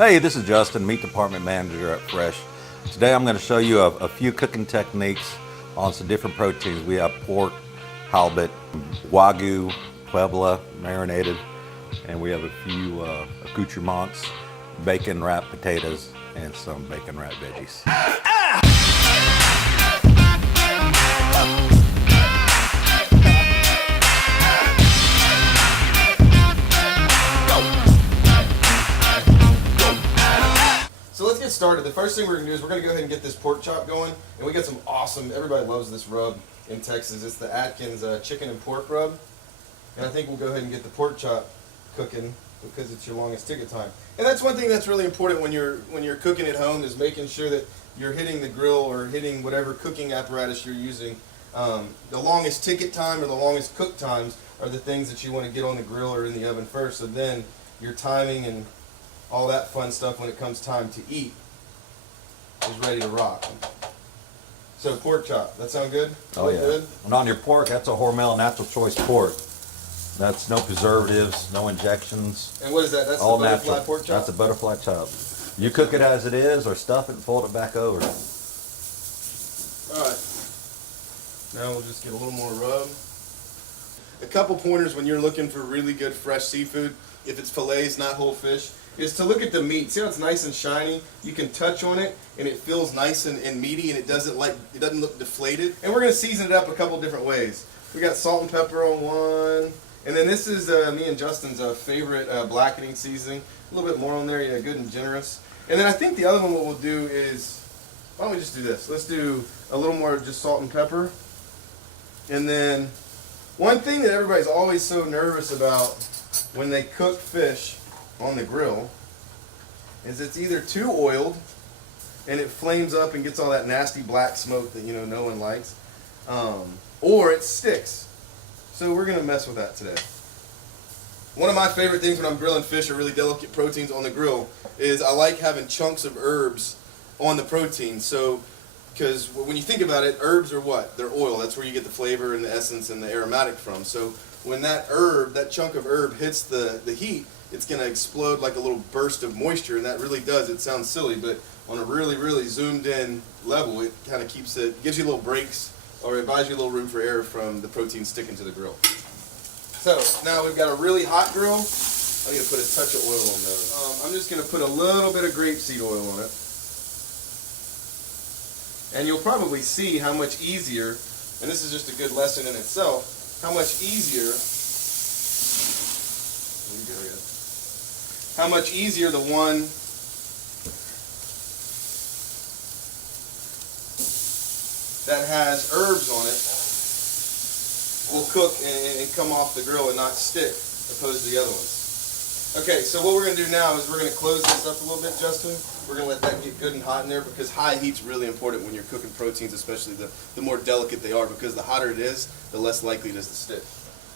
Hey, this is Justin, Meat Department Manager at Fresh. Today I'm going to show you a few cooking techniques on some different proteins. We have pork, halibut, wagyu, puebla, marinated, and we have a few accoutrements, bacon wrapped potatoes, and some bacon wrapped veggies. So let's get started. The first thing we're going to do is we're going to go ahead and get this pork chop going. And we got some awesome, everybody loves this rub in Texas. It's the Atkins chicken and pork rub. And I think we'll go ahead and get the pork chop cooking because it's your longest ticket time. And that's one thing that's really important when you're cooking at home, is making sure that you're hitting the grill or hitting whatever cooking apparatus you're using. The longest ticket time or the longest cook times are the things that you want to get on the grill or in the oven first. So then your timing and all that fun stuff when it comes time to eat is ready to rock. So pork chop, that sound good? Oh yeah. Good? And on your pork, that's a Hormel natural choice pork. That's no preservatives, no injections. And what is that? That's all the butterfly natural. pork chop? That's a butterfly chop. You cook it as it is or stuff it and fold it back over. Alright. Now we'll just get a little more rub. A couple pointers when you're looking for really good fresh seafood, if it's fillets, not whole fish, is to look at the meat. See how it's nice and shiny? You can touch on it and it feels nice and meaty, and it doesn't look deflated. And we're going to season it up a couple different ways. We got salt and pepper on one, and then this is me and Justin's favorite blackening seasoning. A little bit more on there, yeah, good and generous. And then I think the other one, what we'll do is, why don't we just do this? Let's do a little more just salt and pepper. And then one thing that everybody's always so nervous about when they cook fish on the grill is it's either too oiled and it flames up and gets all that nasty black smoke that no one likes, or it sticks. So we're gonna mess with that today. One of my favorite things when I'm grilling fish or really delicate proteins on the grill is I like having chunks of herbs on the protein. So, because when you think about it, herbs are what? They're oil. That's where you get the flavor and the essence and the aromatic from. So when that chunk of herb hits the heat, it's going to explode like a little burst of moisture, and that really does. It sounds silly, but on a really, really zoomed in level, it kind of gives you little breaks, or it buys you a little room for error from the protein sticking to the grill. So now we've got a really hot grill. I'm going to put a touch of oil on those. I'm just going to put a little bit of grapeseed oil on it. And you'll probably see how much easier, and this is just a good lesson in itself, how much easier the one that has herbs on it will cook and come off the grill and not stick, opposed to the other ones. Okay, so what we're going to do now is we're going to close this up a little bit, Justin. We're going to let that get good and hot in there, because high heat's really important when you're cooking proteins, especially the more delicate they are, because the hotter it is, the less likely it is to stick.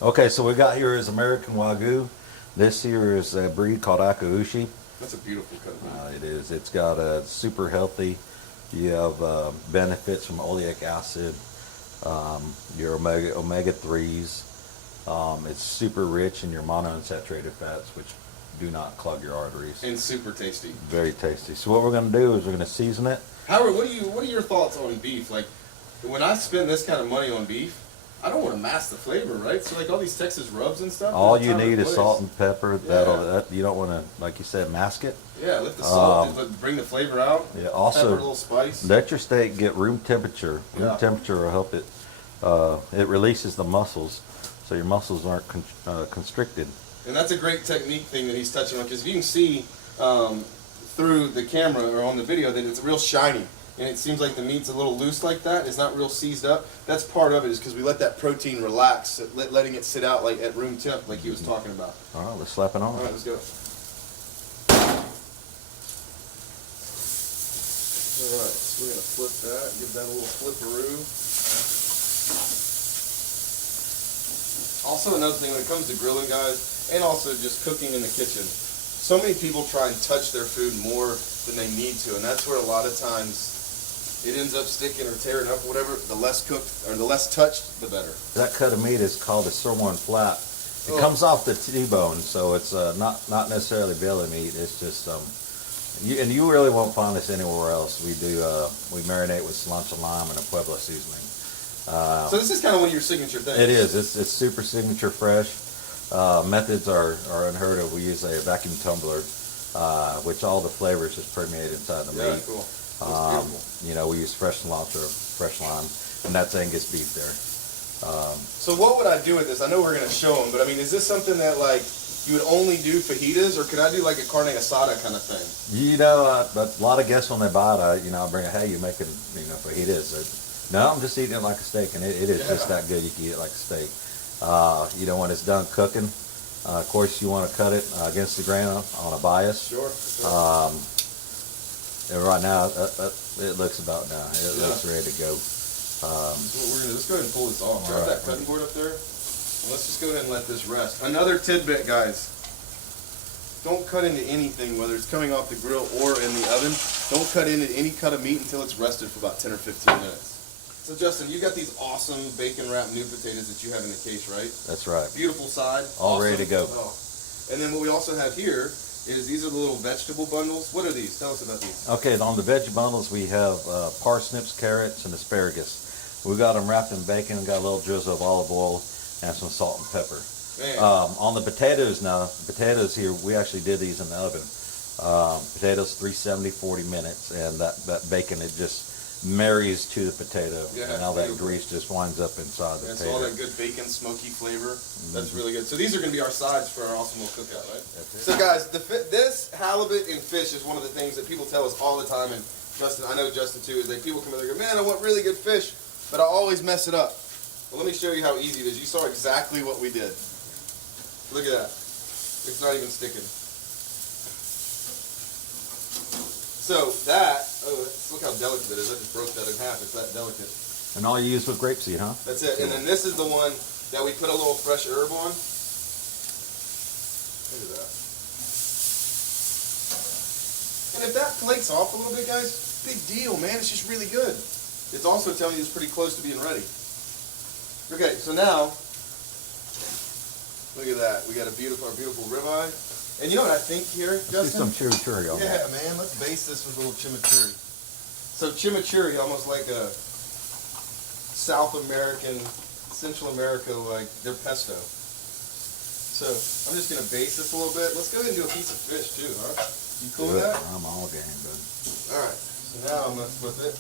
Okay, so we got here is American Wagyu. This here is a breed called Akaushi. That's a beautiful cut. It is. It's got a super healthy. You have benefits from oleic acid, your omega 3s. It's super rich in your monounsaturated fats, which do not clog your arteries. And super tasty. Very tasty. So what we're going to do is we're going to season it. Howard, what are your thoughts on beef? Like, when I spend this kind of money on beef, I don't want to mask the flavor, right? So like all these Texas rubs and stuff. All you need is salt and pepper. Yeah. You don't want to, like you said, mask it. Yeah, let the salt bring the flavor out. Yeah. Also, pepper, a little spice. Let your steak get room temperature. Room temperature will help it. It releases the muscles, so your muscles aren't constricted. And that's a great technique thing that he's touching on, because you can see through the camera or on the video that it's real shiny. And it seems like the meat's a little loose like that. It's not real seized up. That's part of it, is because we let that protein relax, letting it sit out like at room temp, like he was talking about. All right, let's slap it on. All right, let's go. All right, so we're going to flip that, give that a little flipperoo. Also, another thing when it comes to grilling, guys, and also just cooking in the kitchen, so many people try and touch their food more than they need to, and that's where a lot of times it ends up sticking or tearing up, whatever. The less cooked or the less touched, the better. That cut of meat is called a sirloin flat. It comes off the T-bone, so it's not necessarily belly meat. It's just And you really won't find this anywhere else. We do we marinate with cilantro lime and a Puebla seasoning. So this is kind of one of your signature things. It is. It's super signature fresh. Methods are unheard of. We use a vacuum tumbler, which all the flavors just permeate inside the meat. Cool. That's beautiful. You know, we use fresh cilantro, fresh lime, and that's Angus beef there. So what would I do with this? I know we're going to show them, but I mean, is this something that like you would only do fajitas, or could I do like a carne asada kind of thing? You know, a lot of guests when they buy it, I bring it, hey, you making, fajitas? No, I'm just eating it like a steak, and it is just that good. You can eat it like a steak. When it's done cooking, of course, you want to cut it against the grain on a bias. Sure. And right now, it looks about done. It looks ready to go. So what we're gonna do, let's go ahead and pull this off. Grab that cutting board up there. And let's just go ahead and let this rest. Another tidbit, guys. Don't cut into anything, whether it's coming off the grill or in the oven. Don't cut into any cut of meat until it's rested for about 10 or 15 minutes. So Justin, you got these awesome bacon wrapped new potatoes that you have in the case, right? That's right. Beautiful side. All awesome. ready to go. Oh. And then what we also have here is these are the little vegetable bundles. What are these? Tell us about these. Okay, on the veggie bundles we have parsnips, carrots, and asparagus. We got them wrapped in bacon and got a little drizzle of olive oil and some salt and pepper. On the potatoes now, potatoes here, we actually did these in the oven. Potatoes 370, 40 minutes, and that bacon, it just marries to the potato. Yeah, and all that grease just winds up inside the potato. All that good bacon, smoky flavor. That's really good. So these are going to be our sides for our awesome little cookout, right? So guys, this halibut and fish is one of the things that people tell us all the time, and Justin, I know Justin too, is that people come in there and go, man, I want really good fish, but I always mess it up. Well, let me show you how easy it is. You saw exactly what we did. Look at that. It's not even sticking. So that, look how delicate it is. I just broke that in half. It's that delicate. And all you use with grapeseed, huh? That's it. And then this is the one that we put a little fresh herb on. Look at that. And if that flakes off a little bit, guys, big deal, man. It's just really good. It's also telling you it's pretty close to being ready. Okay, so now, look at that. We got our beautiful ribeye. And you know what I think here, Justin? Some chimichurri on Yeah, man. Let's base this with a little chimichurri. So chimichurri, almost like a South American, Central America, like their pesto. So I'm just gonna base this a little bit. Let's go ahead and do a piece of fish too, huh? You cool with that? I'm all game, bud. All right. So now I'm gonna flip it.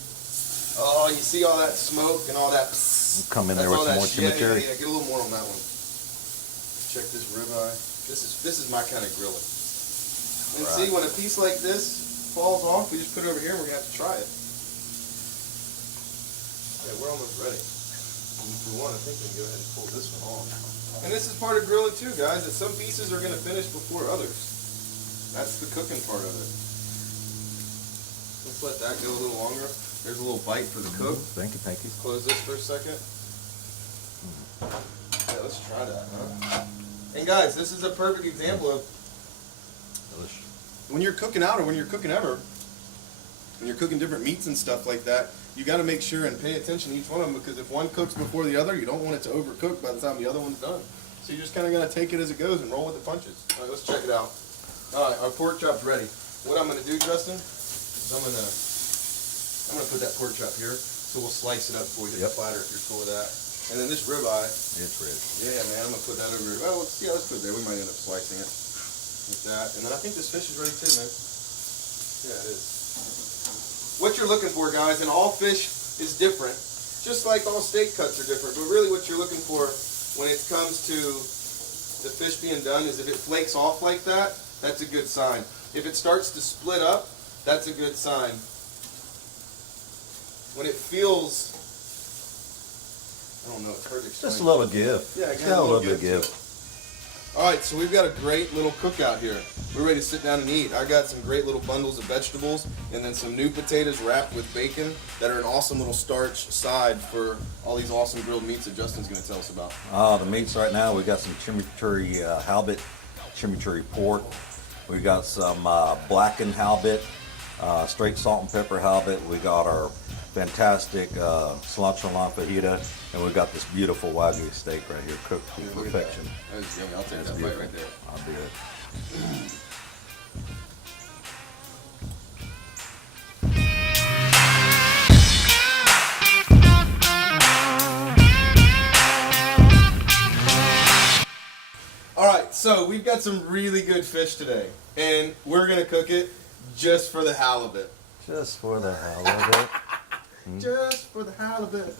Oh, you see all that smoke and all that? Come in there with some more chimichurri. Yeah, get a little more on that one. Check this ribeye. This is my kind of grilling. And see, when a piece like this falls off, we just put it over here and we're gonna have to try it. Yeah, we're almost ready. And if we want, I think we can go ahead and pull this one off. And this is part of grilling too, guys, that some pieces are gonna finish before others. That's the cooking part of it. Let's let that go a little longer. There's a little bite for the cook. Thank you. Close this for a second. Yeah, let's try that, huh? And guys, this is a perfect example of Delicious. when you're cooking out or when you're cooking ever, when you're cooking different meats and stuff like that, you got to make sure and pay attention to each one of them, because if one cooks before the other, you don't want it to overcook by the time the other one's done. So you just kind of got to take it as it goes and roll with the punches. All right, let's check it out. All right, our pork chop's ready. What I'm going to do, Justin, is I'm going to put that pork chop here, so we'll slice it up before we hit the platter if you're cool with that. And then this ribeye. It's ready. Yeah, man, I'm going to put that over here. Well, let's put it there. We might end up slicing it like that. And then I think this fish is ready too, man. Yeah, it is. What you're looking for, guys, and all fish is different, just like all steak cuts are different, but really what you're looking for when it comes to the fish being done is if it flakes off like that, that's a good sign. If it starts to split up, that's a good sign. When it feels, I don't know, it's hard to explain. Just a little give. Yeah, just got a little bit of give. All right, so we've got a great little cookout here. We're ready to sit down and eat. I got some great little bundles of vegetables and then some new potatoes wrapped with bacon that are an awesome little starch side for all these awesome grilled meats that Justin's going to tell us about. The meats right now, we got some chimichurri halibut, chimichurri pork. We got some blackened halibut, straight salt and pepper halibut. We got our fantastic cilantro lime fajita, and we got this beautiful Wagyu steak right here, cooked to perfection. That is yummy. I'll take that bite right there. I'll do it. So we've got some really good fish today, and we're gonna cook it just for the halibut. Just for the hell of it. Just for the halibut.